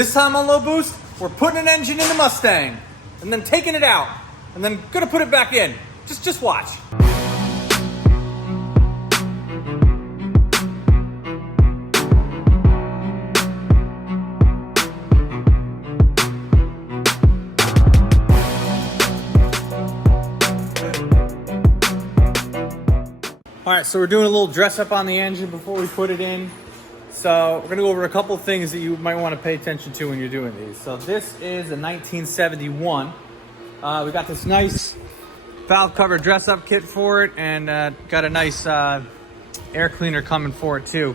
This time on low boost, we're putting an engine in the Mustang and then taking it out and then gonna put it back in. Just watch. All right, so we're doing a little dress up on the engine before we put it in. So we're gonna go over a couple of things that you might wanna pay attention to when you're doing these. So this is a 1971. We got this nice valve cover dress up kit for it, and got a nice air cleaner coming for it too.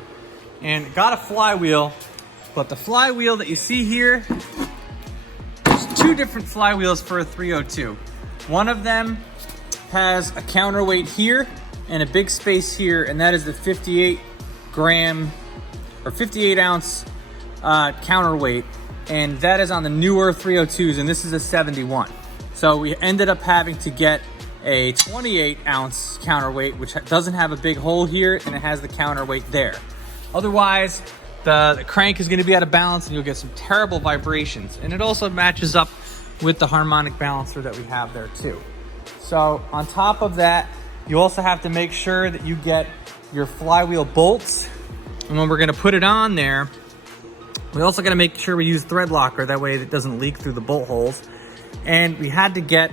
And got a flywheel, but the flywheel that you see here, there's two different flywheels for a 302. One of them has a counterweight here and a big space here, and that is the 58 gram or 58 ounce counterweight, and that is on the newer 302s, and this is a 71. So we ended up having to get a 28 ounce counterweight, which doesn't have a big hole here, and it has the counterweight there. Otherwise, the crank is gonna be out of balance and you'll get some terrible vibrations. And it also matches up with the harmonic balancer that we have there too. So on top of that, you also have to make sure that you get your flywheel bolts. And when we're gonna put it on there, we also gotta make sure we use thread locker, that way it doesn't leak through the bolt holes. And we had to get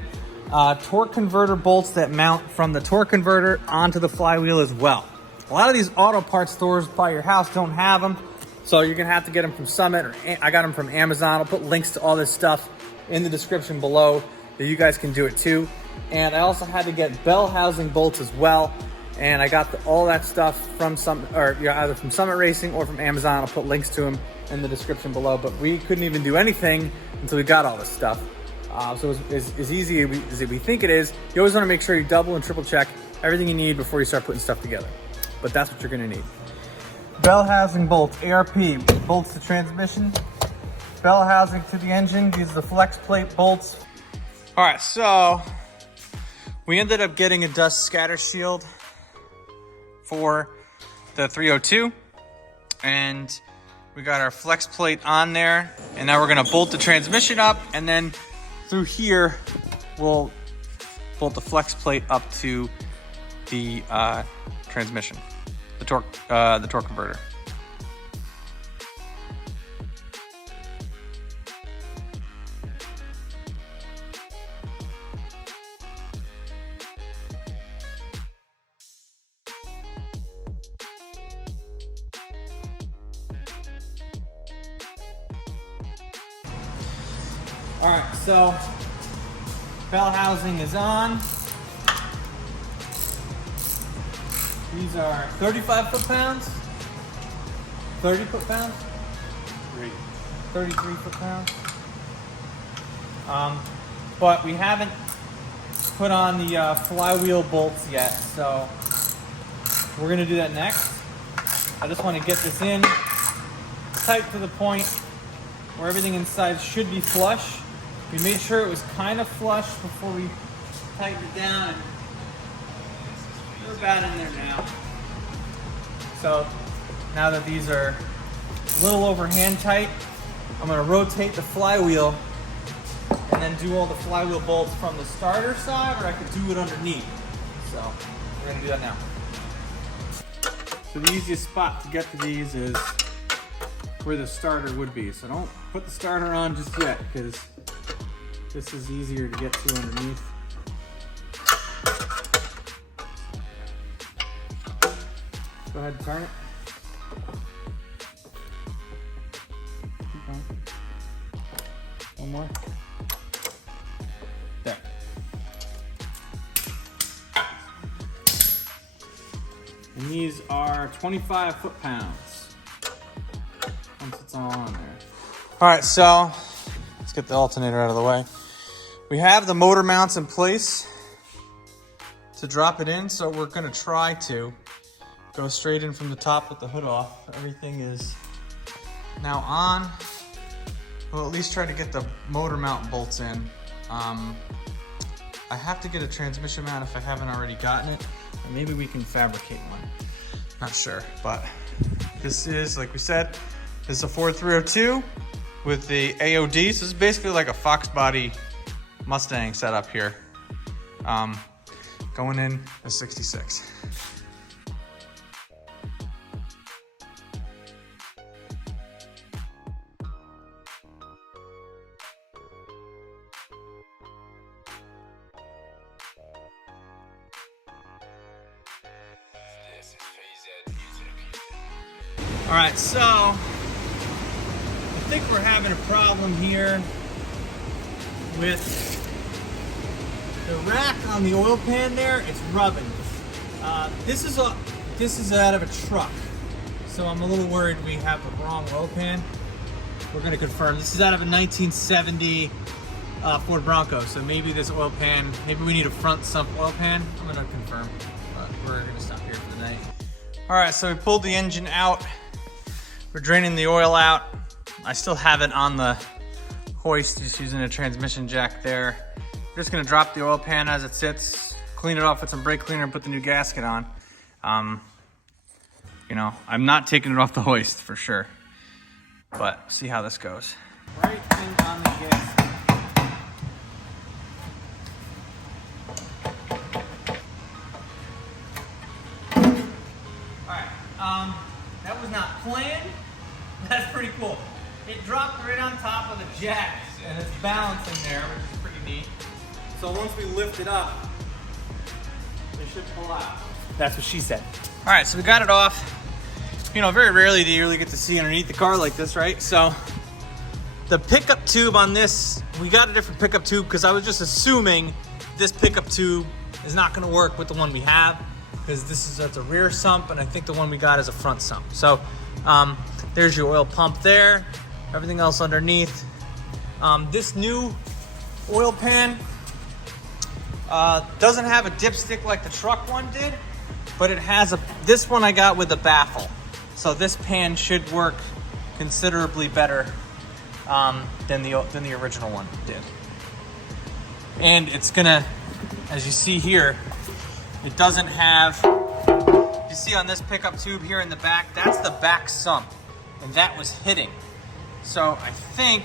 torque converter bolts that mount from the torque converter onto the flywheel as well. A lot of these auto parts stores by your house don't have them, so you're gonna have to get them from Summit, or I got them from Amazon. I'll put links to all this stuff in the description below that you guys can do it too. And I also had to get bell housing bolts as well. And I got all that stuff from either from Summit Racing or from Amazon. I'll put links to them in the description below, but we couldn't even do anything until we got all this stuff. So it's as easy as we think it is. You always wanna make sure you double and triple check everything you need before you start putting stuff together. But that's what you're gonna need. Bell housing bolts, ARP, bolts to transmission. Bell housing to the engine, these are the flex plate bolts. All right, so we ended up getting a dust scatter shield for the 302, and we got our flex plate on there, and now we're gonna bolt the transmission up, and then through here we'll bolt the flex plate up to the transmission, the torque converter. All right, so bell housing is on. These are 35 foot-pounds, 30 foot-pounds, 33 foot-pounds. But we haven't put on the flywheel bolts yet, so we're gonna do that next. I just wanna get this in tight to the point where everything inside should be flush. We made sure it was kind of flush before we tightened it down, and we're about in there now. So now that these are a little over hand tight, I'm gonna rotate the flywheel and then do all the flywheel bolts from the starter side, or I could do it underneath. So we're gonna do that now. So the easiest spot to get to these is where the starter would be. So don't put the starter on just yet, because this is easier to get to underneath. Go ahead and turn it. Keep going. One more. There. And these are 25 foot-pounds. Once it's all on there. All right, so let's get the alternator out of the way. We have the motor mounts in place to drop it in, so we're gonna try to go straight in from the top with the hood off. Everything is now on. We'll at least try to get the motor mount bolts in. I have to get a transmission mount if I haven't already gotten it. And maybe we can fabricate one. Not sure, but this is, like we said, this is a Ford 302. with the AOD. So this is basically like a Fox body Mustang setup here. Going in a 66. All right, so I think we're having a problem here with the rack on the oil pan there. It's rubbing. This is out of a truck, so I'm a little worried we have the wrong oil pan. We're going to confirm. This is out of a 1970 Ford Bronco, so maybe this oil pan, maybe we need a front sump oil pan. I'm going to confirm, but we're going to stop here for the night. All right, so we pulled the engine out. We're draining the oil out. I still have it on the hoist, just using a transmission jack there. We're just gonna drop the oil pan as it sits, clean it off with some brake cleaner and put the new gasket on. You know, I'm not taking it off the hoist for sure, but see how this goes. Right in on the gasket. All right, that was not planned. That's pretty cool. It dropped right on top of the jacks and it's balancing there, which is pretty neat. So once we lift it up, it should pull out. That's what she said. All right, so we got it off. You know, very rarely do you really get to see underneath the car like this, right? So the pickup tube on this, we got a different pickup tube because I was just assuming this pickup tube is not gonna work with the one we have, because that's a rear sump, and I think the one we got is a front sump. So there's your oil pump there, everything else underneath. This new oil pan doesn't have a dipstick like the truck one did, but it has this one I got with a baffle. So this pan should work considerably better than the original one did. And it's gonna, as you see here, it doesn't have, you see on this pickup tube here in the back, that's the back sump, and that was hitting. So I think,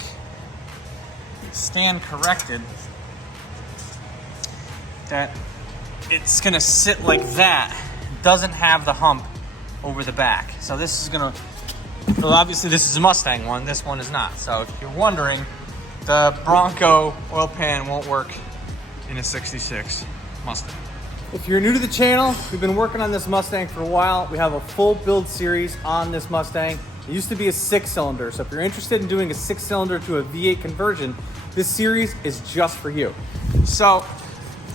stand corrected, that it's gonna sit like that. It doesn't have the hump over the back. So this is gonna, well, obviously this is a Mustang one, this one is not. So if you're wondering, the Bronco oil pan won't work in a 66 Mustang. If you're new to the channel, we've been working on this Mustang for a while. We have a full build series on this Mustang. It used to be a 6-cylinder, so if you're interested in doing a 6-cylinder to a V8 conversion, this series is just for you. So,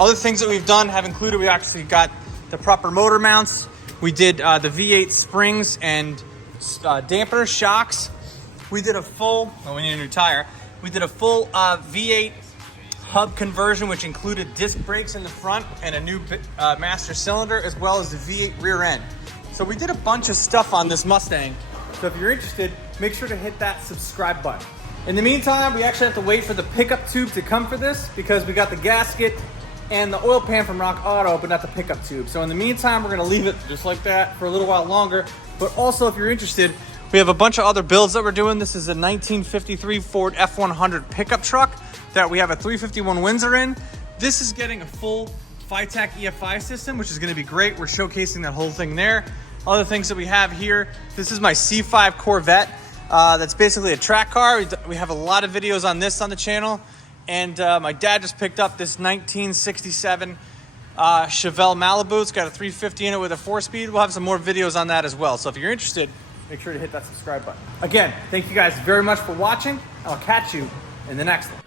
other things that we've done have included, we actually got the proper motor mounts. We did the V8 springs and damper shocks. We did a full, well, we need a new tire. We did a full V8 hub conversion, which included disc brakes in the front and a new master cylinder, as well as the V8 rear end. So we did a bunch of stuff on this Mustang. So if you're interested, make sure to hit that subscribe button. In the meantime, we actually have to wait for the pickup tube to come for this, because we got the gasket and the oil pan from Rock Auto, but not the pickup tube. So in the meantime, we're gonna leave it just like that for a little while longer. But also, if you're interested, we have a bunch of other builds that we're doing. This is a 1953 Ford F100 pickup truck that we have a 351 Windsor in. This is getting a full FITAC EFI system, which is gonna be great. We're showcasing that whole thing there. Other things that we have here, this is my C5 Corvette. That's basically a track car. We have a lot of videos on this on the channel. And my dad just picked up this 1967 Chevelle Malibu. It's got a 350 in it with a 4-speed. We'll have some more videos on that as well. So if you're interested, make sure to hit that subscribe button. Again, thank you guys very much for watching. I'll catch you in the next one.